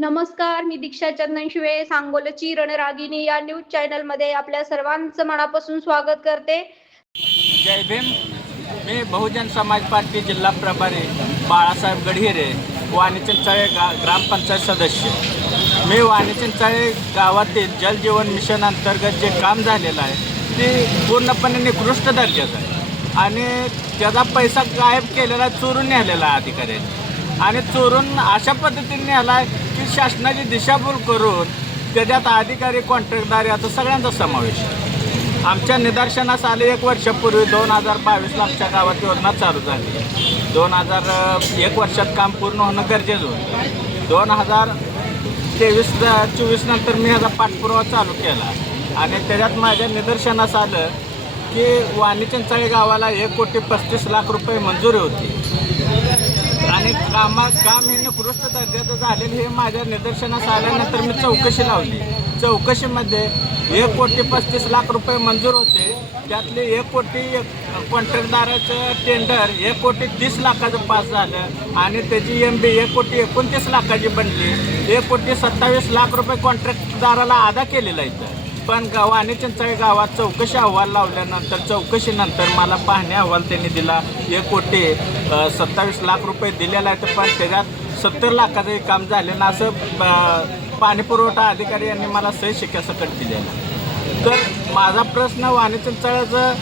नमस्कार मी दीक्षा चंदन शिवे सांगोलची रणरागिनी या न्यूज चॅनलमध्ये आपल्या सर्वांचं मनापासून स्वागत करते. जय भीम. मी बहुजन समाज पार्टी जिल्हा प्रभारी बाळासाहेब गडहिरे वाणी चिंचाळे गा ग्रामपंचायत सदस्य. मी वाणी चिंचाळे गावातील जलजीवन मिशन अंतर्गत जे काम झालेलं आहे ते पूर्णपणे निकृष्ट दर्जाचं आहे. आणि त्याचा पैसा गायब केलेला चोरून नेलेला आहे. अधिकाऱ्यांनी आणि चोरून अशा पद्धतीने नेला आहे की शासनाची दिशाभूल करून त्याच्यात अधिकारी कॉन्ट्रॅक्टदार याचा सगळ्यांचा समावेश आमच्या निदर्शनास आले एक वर्षापूर्वी दोन हजार बावीसला आमच्या गावात योजना चालू झाली. दोन हजार एक वर्षात काम पूर्ण होणं गरजेचं होतं. दोन हजार तेवीस चोवीस नंतर मी ह्याचा पाठपुरावा चालू केला. आणि त्याच्यात माझ्या निदर्शनास आलं की वाणी चिंचाळी गावाला एक कोटी पस्तीस लाख रुपये मंजुरी होती. आणि कामा काम हे निकृष्ट दर्जाचं झालेलं हे माझ्या निदर्शनास आल्यानंतर मी चौकशी लावली. चौकशीमध्ये एक कोटी पस्तीस लाख रुपये मंजूर होते. त्यातले एक कोटी कॉन्ट्रॅक्टदाराचं टेंडर एक कोटी तीस लाखाचं पास झालं आणि त्याची एम बी एक कोटी एकोणतीस लाखाची बनली. एक कोटी सत्तावीस लाख रुपये कॉन्ट्रॅक्टदाराला अदा केलेला इथं. पण गाव आणि चिंचाळे गावात चौकशी अहवाल लावल्यानंतर चौकशीनंतर मला पाहणी अहवाल त्यांनी दिला. एक कोटी सत्तावीस लाख रुपये दिलेला आहे तर पण त्याच्यात सत्तर लाखाचं काम काम झालेलं असं पाणी पुरवठा अधिकारी यांनी मला सही शिक्यासकट दिलेला तर माझा प्रश्न वाणी चिंचाळ्याचं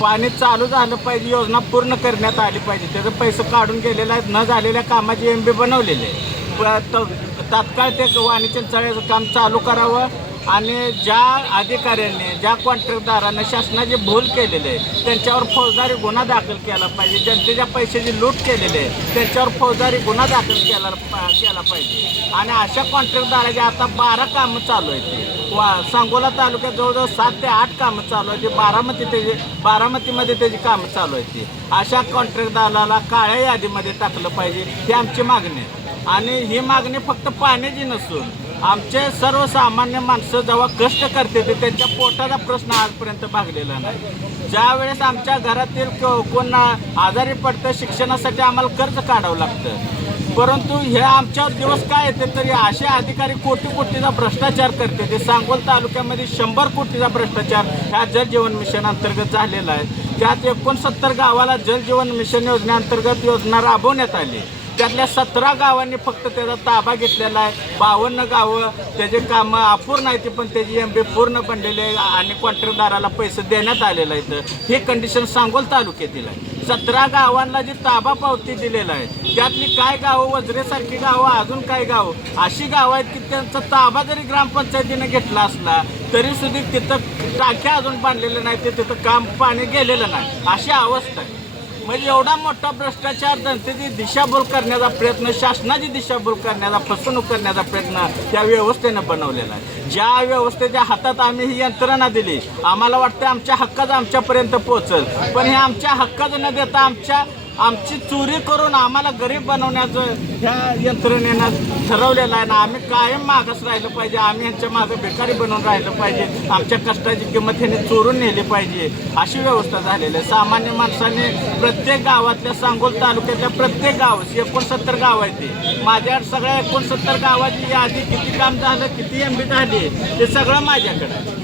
पाणी चालू झालं पाहिजे योजना पूर्ण करण्यात आली पाहिजे. त्याचं पैसे काढून गेलेलं आहेत न झालेल्या कामाची एम बी बनवलेली आहे प- त- तात्काळ ते वाणी चंचाळ्याचं काम चालू करावं आणि ज्या अधिकाऱ्यांनी ज्या कॉन्ट्रॅक्टदारांना शासनाचे भूल केलेले आहे त्यांच्यावर फौजदारी गुन्हा दाखल केला पाहिजे. जनतेच्या पैशाची लूट केलेली आहे त्यांच्यावर फौजदारी गुन्हा दाखल केला पा- केला पाहिजे. आणि अशा कॉन्ट्रॅक्टदाराची आता बारा कामं चालू आहेत. वा सांगोला तालुक्यात जवळजवळ सात ते आठ कामं चालू आहेत. बारामती त्याची बारामतीमध्ये त्याची कामं चालू आहेत ती. अशा कॉन्ट्रॅक्टदाराला काळ्या यादीमध्ये टाकलं पाहिजे. ही आमची मागणी आहे. आणि ही मागणी फक्त पाण्याची नसून आमचे सर्वसामान्य माणसं जेव्हा कष्ट करते ते त्यांच्या पोटाचा प्रश्न आजपर्यंत भागलेला नाही. ज्या वेळेस आमच्या घरातील को- कोण आजारी पडतं शिक्षणासाठी आम्हाला कर्ज काढावं लागतं. परंतु हे आमच्यावर दिवस काय येते तरी असे अधिकारी कोटी कोटीचा भ्रष्टाचार करते. ते सांगोल तालुक्यामध्ये शंभर कोटीचा भ्रष्टाचार ह्या जलजीवन मिशन अंतर्गत झालेला आहे. त्यात एकोणसत्तर गावाला जलजीवन मिशन योजनेअंतर्गत योजना राबवण्यात आली. त्यातल्या सतरा गावांनी फक्त त्याचा ताबा घेतलेला आहे. बावन्न गावं त्याचे कामं अपूर्ण आहे पण त्याची एम बी पूर्ण बनलेली आहे आणि कॉन्ट्रॅक्टदाराला पैसे देण्यात आलेलं आहे हे कंडिशन सांगोल तालुक्यातील आहे. सतरा गावांना जी ताबा पावती दिलेला आहे त्यातली काय गावं वज्रेसारखी गावं अजून काय गावं अशी गावं आहेत की त्यांचा ताबा जरी ग्रामपंचायतीनं घेतला असला तरी सुद्धा तिथं टाक्या अजून बांधलेल्या नाही ते तिथं काम पाणी गेलेलं नाही. अशी अवस्था आहे. म्हणजे एवढा मोठा भ्रष्टाचार जनतेची दिशाभूल करण्याचा प्रयत्न शासनाची दिशाभूल करण्याचा फसवणूक करण्याचा प्रयत्न त्या व्यवस्थेनं बनवलेला आहे. ज्या व्यवस्थेच्या हातात आम्ही ही यंत्रणा दिली आम्हाला वाटतं आमच्या हक्काचं आमच्यापर्यंत पोहोचल. पण हे आमच्या हक्काचं न देता आमच्या आमची चोरी करून आम्हाला गरीब बनवण्याचं ह्या यंत्रणेनं ठरवलेलं आहे ना आम्ही कायम मागास राहिलं पाहिजे. आम्ही यांच्या मागं बेकारी बनवून राहिलं पाहिजे. आमच्या कष्टाची किंमत ह्याने चोरून नेली पाहिजे. अशी व्यवस्था झालेली आहे. सामान्य माणसाने प्रत्येक गावातल्या सांगोल तालुक्यातल्या प्रत्येक गाव एकोणसत्तर गाव आहे ते. माझ्या सगळ्या एकोणसत्तर गावाची यादी किती काम झालं किती एम बी झाली ते सगळं माझ्याकडे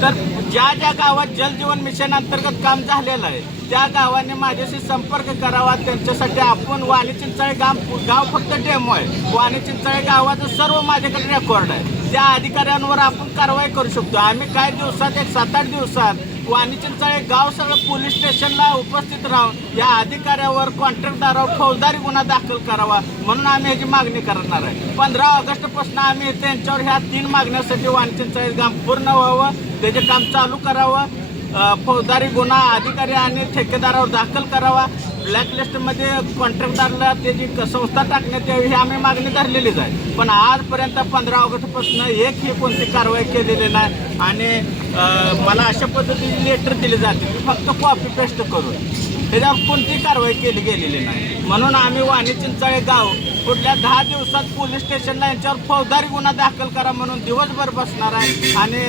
तर ज्या ज्या गावात जलजीवन मिशन अंतर्गत काम झालेलं आहे त्या गावाने माझ्याशी संपर्क करावा. त्यांच्यासाठी आपण वाणी चिंचाळे गाव गाव फक्त डेमो आहे. वाणी चिंचाळे गावाचं सर्व माझ्याकडे रेकॉर्ड आहे. त्या अधिकाऱ्यांवर आपण कारवाई करू शकतो. आम्ही काही दिवसात एक सात आठ दिवसात वाणी चिंचाळे गाव सगळं पोलीस स्टेशनला उपस्थित राहून या अधिकाऱ्यावर कॉन्ट्रॅक्टदारावर फौजदारी गुन्हा दाखल करावा म्हणून आम्ही ह्याची मागणी करणार आहे. पंधरा ऑगस्टपासून आम्ही त्यांच्यावर ह्या तीन मागण्यासाठी वाणी चिंचाळे काम पूर्ण व्हावं त्याचे काम चालू करावं फौजदारी गुन्हा अधिकारी आणि ठेकेदारावर दाखल करावा. ब्लॅकलिस्टमध्ये कॉन्ट्रॅक्टदारला त्याची क- संस्था टाकण्यात यावी ही आम्ही मागणी धरलेलीच आहे. पण आजपर्यंत पंधरा ऑगस्टपासून एकही कोणती कारवाई केलेली नाही. आणि मला अशा पद्धतीची लेटर दिली जाते की फक्त कॉपी पेस्ट करून त्याच्यावर कोणती कारवाई केली गेलेली नाही. म्हणून आम्ही वाणी चिंचाळे गाव पुढल्या दहा दिवसात पोलीस स्टेशनला यांच्यावर फौजदारी गुन्हा दाखल करा म्हणून दिवसभर बसणार आहे. आणि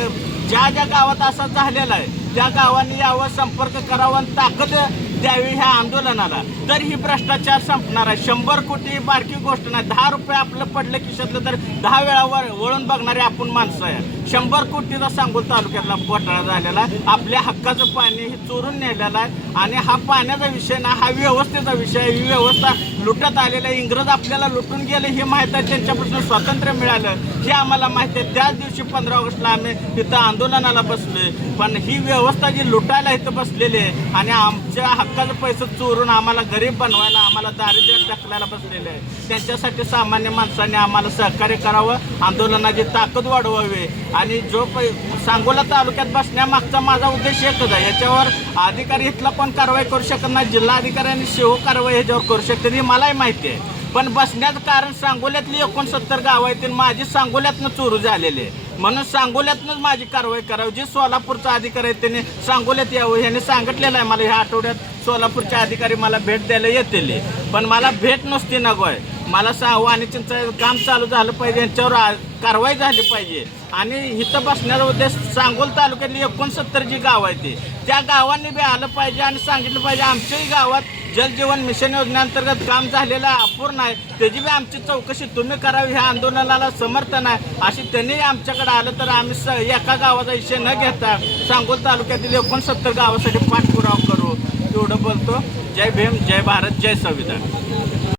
ज्या ज्या गावात असा झालेला आहे त्या गावांनी यावर संपर्क करावा आणि ताकद द्यावी ह्या आंदोलनाला तर ही भ्रष्टाचार संपणार आहे. शंभर कोटी बारकी गोष्ट नाही. दहा रुपये आपलं पडलं खिशातलं तर दहा वेळा वळून बघणारे आपण माणसं आहे शंभर कोटीचा सांगोल तालुक्यातला घोटाळा झालेला आहे. आपल्या हक्काचं पाणी हे चोरून नेलेलं आहे. आणि हा पाण्याचा विषय ना हा व्यवस्थेचा विषय ही व्यवस्था लुटत आलेलं आहे. इंग्रज आपल्याला लुटून गेले हे माहीत आहे. त्यांच्यापासून स्वातंत्र्य मिळालं. हे आम्हाला माहिती आहे. त्याच दिवशी पंधरा ऑगस्टला आम्ही तिथं आंदोलनाला बसलोय. पण ही व्यवस्था जी लुटायला इथं बसलेली आहे आणि आमच्या हक्काचं पैसे चोरून आम्हाला गरीब बनवायला आम्हाला दारिद्र्यात टाकल्याला बसलेले आहे. त्यांच्यासाठी सामान्य माणसांनी आम्हाला सहकार्य करावं आंदोलनाची ताकद वाढवावी. आणि जो पै सांगोला तालुक्यात बसण्यामागचा माझा उद्देश एकच आहे. याच्यावर अधिकारी इथला पण कारवाई करू शकत नाही. जिल्हाधिकारी आणि सेहो कारवाई ह्याच्यावर करू शकते हे मलाही माहिती आहे. पण बसण्याचं कारण सांगोल्यातली एकोणसत्तर गाव आहेत माझी सांगोल्यातनं चोरू झालेली आहे. म्हणून सांगोल्यातनंच माझी कारवाई करावी. जे सोलापूरचा अधिकारी आहेत त्यांनी सांगोल्यात यावं. ह्याने सांगितलेलं आहे मला ह्या आठवड्यात सोलापूरचे अधिकारी मला भेट द्यायला येतील. पण मला भेट नसती ना आहे मला सा वाणिज्यांचं काम चालू झालं पाहिजे यांच्यावर आ- कारवाई झाली पाहिजे. आणि इथं बसण्याचा उद्देश सांगोल तालुक्यातली एकोणसत्तर जी गावं आहे ती त्या गावांनी बी आलं पाहिजे आणि सांगितलं पाहिजे आमच्याही गावात जलजीवन मिशन योजनेअंतर्गत काम झालेलं अपूर्ण आहे. त्याची बी आमची चौकशी तुम्ही करावी ह्या आंदोलनाला समर्थन आहे. अशी त्यांनी आमच्याकडे आलं तर आम्ही स एका गावाचा विषय न घेता सांगोल तालुक्यातील एकोणसत्तर गावासाठी पाठपुरावा करू. एवढं बोलतो. जय भीम जय भारत जय संविधान.